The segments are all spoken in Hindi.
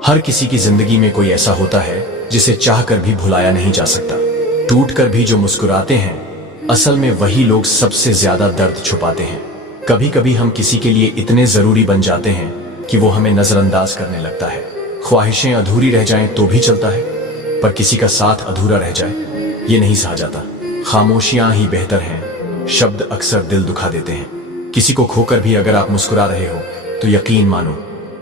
हर किसी की जिंदगी में कोई ऐसा होता है जिसे चाहकर भी भुलाया नहीं जा सकता। टूट कर भी जो मुस्कुराते हैं, असल में वही लोग सबसे ज्यादा दर्द छुपाते हैं। कभी कभी हम किसी के लिए इतने जरूरी बन जाते हैं कि वो हमें नजरअंदाज करने लगता है। ख्वाहिशें अधूरी रह जाएं तो भी चलता है, पर किसी का साथ अधूरा रह जाए ये नहीं सहा जाता। खामोशियां ही बेहतर हैं, शब्द अक्सर दिल दुखा देते हैं। किसी को खोकर भी अगर आप मुस्कुरा रहे हो तो यकीन मानो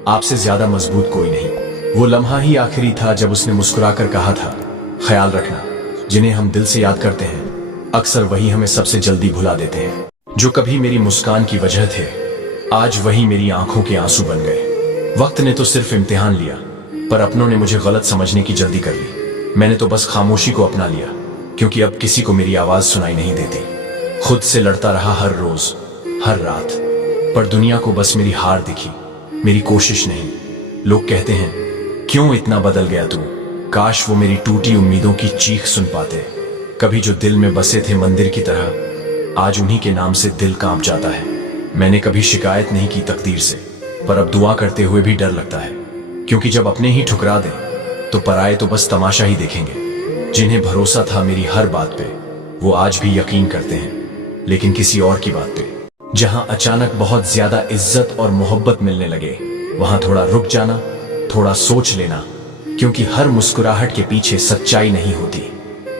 आपसे ज्यादा मजबूत कोई नहीं। वो लम्हा ही आखिरी था जब उसने मुस्कुराकर कहा था, ख्याल रखना। जिन्हें हम दिल से याद करते हैं अक्सर वही हमें सबसे जल्दी भुला देते हैं। जो कभी मेरी मुस्कान की वजह थे, आज वही मेरी आंखों के आंसू बन गए। वक्त ने तो सिर्फ इम्तिहान लिया, पर अपनों ने मुझे गलत समझने की जल्दी कर ली। मैंने तो बस खामोशी को अपना लिया, क्योंकि अब किसी को मेरी आवाज सुनाई नहीं देती। खुद से लड़ता रहा हर रोज हर रात, पर दुनिया को बस मेरी हार दिखी, मेरी कोशिश नहीं। लोग कहते हैं क्यों इतना बदल गया तू, काश वो मेरी टूटी उम्मीदों की चीख सुन पाते। कभी जो दिल में बसे थे मंदिर की तरह, आज उन्हीं के नाम से दिल कांप जाता है। मैंने कभी शिकायत नहीं की तकदीर से, पर अब दुआ करते हुए भी डर लगता है, क्योंकि जब अपने ही ठुकरा दे तो पराए तो बस तमाशा ही देखेंगे। जिन्हें भरोसा था मेरी हर बात पे, वो आज भी यकीन करते हैं, लेकिन किसी और की बात पे। जहां अचानक बहुत ज्यादा इज्जत और मोहब्बत मिलने लगे, वहां थोड़ा रुक जाना, थोड़ा सोच लेना, क्योंकि हर मुस्कुराहट के पीछे सच्चाई नहीं होती।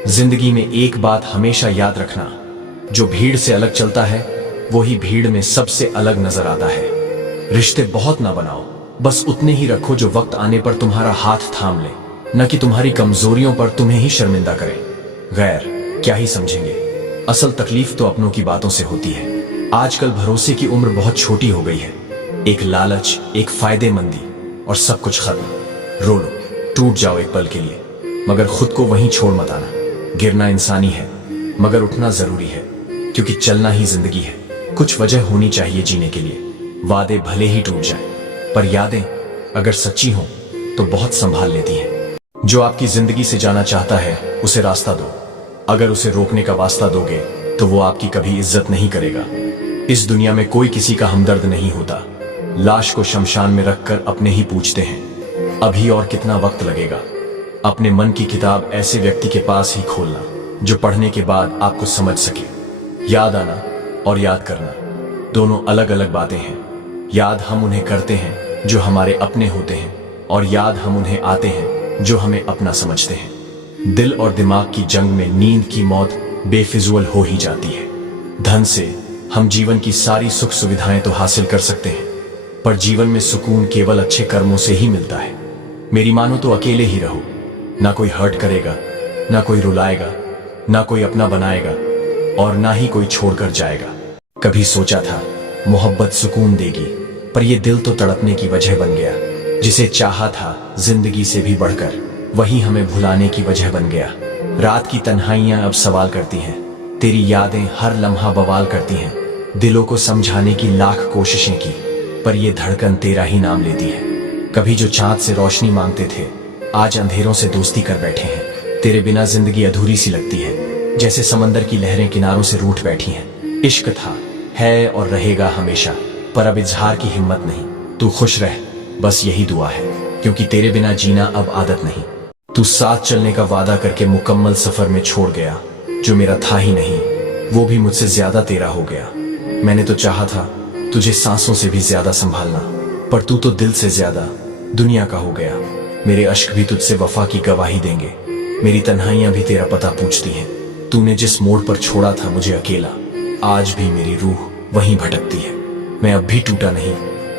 जिंदगी में एक बात हमेशा याद रखना, जो भीड़ से अलग चलता है वही भीड़ में सबसे अलग नजर आता है। रिश्ते बहुत ना बनाओ, बस उतने ही रखो जो वक्त आने पर तुम्हारा हाथ थाम ले, न कि तुम्हारी कमजोरियों पर तुम्हें ही शर्मिंदा करे। गैर क्या ही समझेंगे, असल तकलीफ तो अपनों की बातों से होती है। आजकल भरोसे की उम्र बहुत छोटी हो गई है। एक लालच, एक फायदेमंदी और सब कुछ खत्म। रो लो, टूट जाओ एक पल के लिए, मगर खुद को वहीं छोड़ मत आना। गिरना इंसानी है, मगर उठना जरूरी है, क्योंकि चलना ही जिंदगी है। कुछ वजह होनी चाहिए जीने के लिए। वादे भले ही टूट जाएं, पर यादें अगर सच्ची हों तो बहुत संभाल लेती हैं। जो आपकी जिंदगी से जाना चाहता है उसे रास्ता दो। अगर उसे रोकने का वास्ता दोगे तो वो आपकी कभी इज्जत नहीं करेगा। इस दुनिया में कोई किसी का हमदर्द नहीं होता। लाश को शमशान में रखकर अपने ही पूछते हैं, अभी और कितना वक्त लगेगा। अपने मन की किताब ऐसे व्यक्ति के पास ही खोलना जो पढ़ने के बाद आपको समझ सके। याद आना और याद करना दोनों अलग अलग बातें हैं। याद हम उन्हें करते हैं जो हमारे अपने होते हैं, और याद हम उन्हें आते हैं जो हमें अपना समझते हैं। दिल और दिमाग की जंग में नींद की मौत बेफिजूल हो ही जाती है। धन से हम जीवन की सारी सुख सुविधाएं तो हासिल कर सकते हैं, पर जीवन में सुकून केवल अच्छे कर्मों से ही मिलता है। मेरी मानो तो अकेले ही रहो, ना कोई हर्ट करेगा, ना कोई रुलाएगा, ना कोई अपना बनाएगा, और ना ही कोई छोड़कर जाएगा। कभी सोचा था मोहब्बत सुकून देगी, पर यह दिल तो तड़पने की वजह बन गया। जिसे चाहा था जिंदगी से भी बढ़कर, वही हमें भुलाने की वजह बन गया। रात की तन्हाइयां अब सवाल करती हैं, तेरी यादें हर लम्हा बवाल करती हैं। दिलों को समझाने की लाख कोशिशें की, पर ये धड़कन तेरा ही नाम लेती है। कभी जो चांद से रोशनी मांगते थे, आज अंधेरों से दोस्ती कर बैठे हैं। तेरे बिना जिंदगी अधूरी सी लगती है, जैसे समंदर की लहरें किनारों से रूठ बैठी हैं। इश्क था, है और रहेगा हमेशा, पर अब इजहार की हिम्मत नहीं। तू खुश रह, बस यही दुआ है, क्योंकि तेरे बिना जीना अब आदत नहीं। तू साथ चलने का वादा करके मुकम्मल सफर में छोड़ गया। जो मेरा था ही नहीं, वो भी मुझसे ज्यादा तेरा हो गया। मैंने तो चाहा था तुझे सांसों से भी ज्यादा संभालना, पर तू तो दिल से ज्यादा दुनिया का हो गया। मेरे अश्क भी तुझसे वफा की गवाही देंगे, मेरी तन्हाइयां भी तेरा पता पूछती हैं। तूने जिस मोड़ पर छोड़ा था मुझे अकेला, आज भी मेरी रूह वहीं भटकती है। मैं अब भी टूटा नहीं,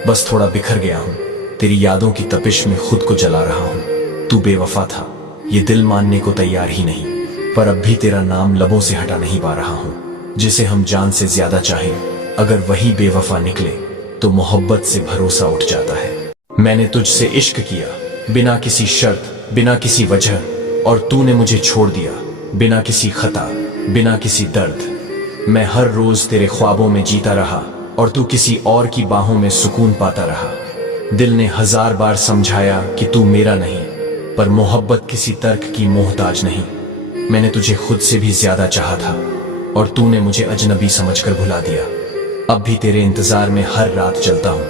बस थोड़ा बिखर गया हूँ। तेरी यादों की तपिश में खुद को जला रहा हूँ। तू बेवफा था, ये दिल मानने को तैयार ही नहीं, पर अब भी तेरा नाम लबों से हटा नहीं पा रहा हूँ। जिसे हम जान से ज्यादा चाहें, अगर वही बेवफा निकले तो मोहब्बत से भरोसा उठ जाता है। मैंने तुझसे इश्क किया बिना किसी शर्त, बिना किसी वजह, और तूने मुझे छोड़ दिया बिना किसी खता, बिना किसी दर्द। मैं हर रोज तेरे ख्वाबों में जीता रहा, और तू किसी और की बाहों में सुकून पाता रहा। दिल ने 1000 बार समझाया कि तू मेरा नहीं, पर मोहब्बत किसी तर्क की मोहताज नहीं। मैंने तुझे खुद से भी ज्यादा चाहा था, और तूने मुझे अजनबी समझकर भुला दिया। अब भी तेरे इंतजार में हर रात चलता हूँ,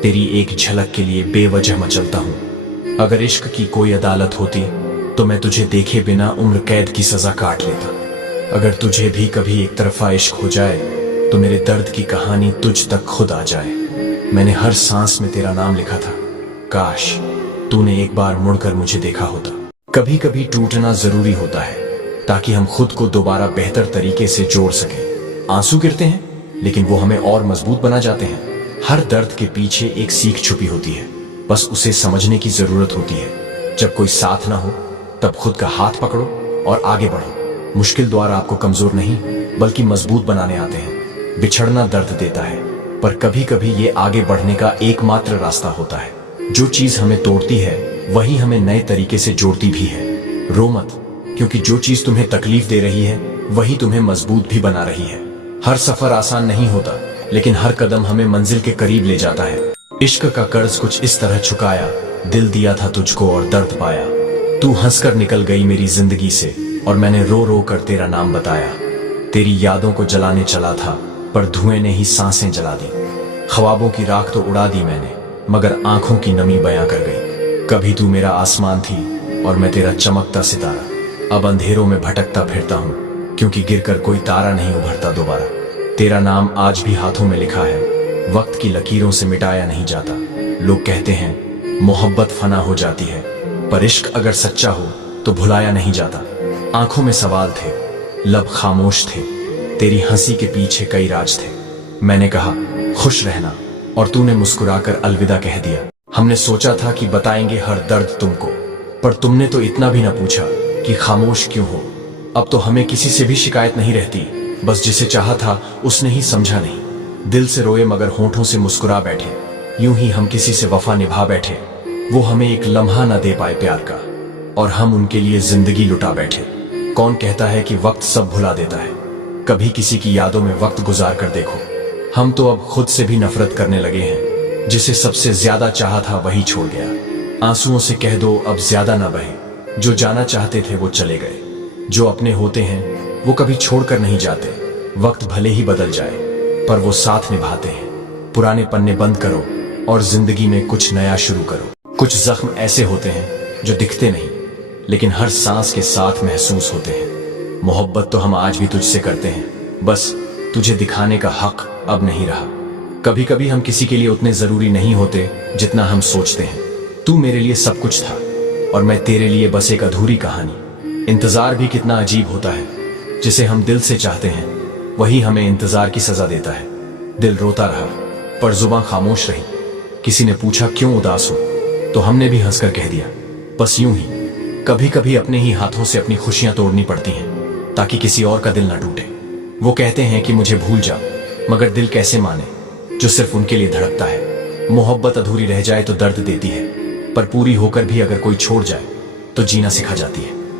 तेरी एक झलक के लिए बेवजह मचलता हूँ। अगर इश्क की कोई अदालत होती तो मैं तुझे देखे बिना उम्र कैद की सजा काट लेता। अगर तुझे भी कभी एक तरफा इश्क हो जाए तो मेरे दर्द की कहानी तुझ तक खुद आ जाए। मैंने हर सांस में तेरा नाम लिखा था, काश तूने एक बार मुड़कर मुझे देखा होता। कभी कभी टूटना जरूरी होता है ताकि हम खुद को दोबारा बेहतर तरीके से जोड़ सकें। आंसू गिरते हैं लेकिन वो हमें और मजबूत बना जाते हैं। हर दर्द के पीछे एक सीख छुपी होती है, बस उसे समझने की जरूरत होती है। जब कोई साथ ना हो तब खुद का हाथ पकड़ो और आगे बढ़ो। मुश्किल द्वारा आपको कमजोर नहीं बल्कि मजबूत बनाने आते हैं। बिछड़ना दर्द देता है पर कभी कभी ये आगे बढ़ने का एकमात्र रास्ता होता है। जो चीज हमें तोड़ती है वही हमें नए तरीके से जोड़ती भी है। रो मत, क्योंकि जो चीज तुम्हें तकलीफ दे रही है वही तुम्हें मजबूत भी बना रही है। हर सफर आसान नहीं होता लेकिन हर कदम हमें मंजिल के करीब ले जाता है। इश्क का कर्ज कुछ इस तरह चुकाया, दिल दिया था तुझको और दर्द पाया। तू हंसकर निकल गई मेरी जिंदगी से और मैंने रो रो कर तेरा नाम बताया। तेरी यादों को जलाने चला था पर धुएं ने ही सांसें जला दी। ख्वाबों की राख तो उड़ा दी मैंने मगर आंखों की नमी बयां कर गई। कभी तू मेरा आसमान थी और मैं तेरा चमकता सितारा। अब अंधेरों में भटकता फिरता हूँ क्योंकि गिरकर कोई तारा नहीं उभरता दोबारा। तेरा नाम आज भी हाथों में लिखा है, वक्त की लकीरों से मिटाया नहीं जाता। लोग कहते हैं मोहब्बत फना हो जाती है पर इश्क अगर सच्चा हो तो भुलाया नहीं जाता। आंखों में सवाल थे, लब खामोश थे, तेरी हंसी के पीछे कई राज थे। मैंने कहा खुश रहना और तूने मुस्कुराकर अलविदा कह दिया। हमने सोचा था कि बताएंगे हर दर्द तुमको, पर तुमने तो इतना भी ना पूछा कि खामोश क्यों हो। अब तो हमें किसी से भी शिकायत नहीं रहती, बस जिसे चाहा था उसने ही समझा नहीं। दिल से रोए मगर होंठों से मुस्कुरा बैठे, यूं ही हम किसी से वफा निभा बैठे। वो हमें एक लम्हा न दे पाए प्यार का और हम उनके लिए जिंदगी लुटा बैठे। कौन कहता है कि वक्त सब भुला देता है, कभी किसी की यादों में वक्त गुजार कर देखो। हम तो अब खुद से भी नफरत करने लगे हैं, जिसे सबसे ज्यादा चाहा था वही छोड़ गया। आंसुओं से कह दो अब ज्यादा ना बहे, जो जाना चाहते थे वो चले गए। जो अपने होते हैं वो कभी छोड़कर नहीं जाते। वक्त भले ही बदल जाए पर वो साथ निभाते हैं। पुराने पन्ने बंद करो और जिंदगी में कुछ नया शुरू करो। कुछ जख्म ऐसे होते हैं जो दिखते नहीं लेकिन हर सांस के साथ महसूस होते हैं। मोहब्बत तो हम आज भी तुझसे करते हैं, बस तुझे दिखाने का हक अब नहीं रहा। कभी कभी हम किसी के लिए उतने जरूरी नहीं होते जितना हम सोचते हैं। तू मेरे लिए सब कुछ था और मैं तेरे लिए बस एक अधूरी कहानी। इंतजार भी कितना अजीब होता है, जिसे हम दिल से चाहते हैं वही हमें इंतजार की सजा देता है। दिल रोता रहा पर जुबान खामोश रही। किसी ने पूछा क्यों उदास हो तो हमने भी हंसकर कह दिया बस यूं ही। कभी कभी अपने ही हाथों से अपनी खुशियां तोड़नी पड़ती हैं ताकि किसी और का दिल ना टूटे। वो कहते हैं कि मुझे भूल जा, मगर दिल कैसे माने जो सिर्फ उनके लिए धड़कता है। मोहब्बत अधूरी रह जाए तो दर्द देती है, पर पूरी होकर भी अगर कोई छोड़ जाए तो जीना सिखा जाती है।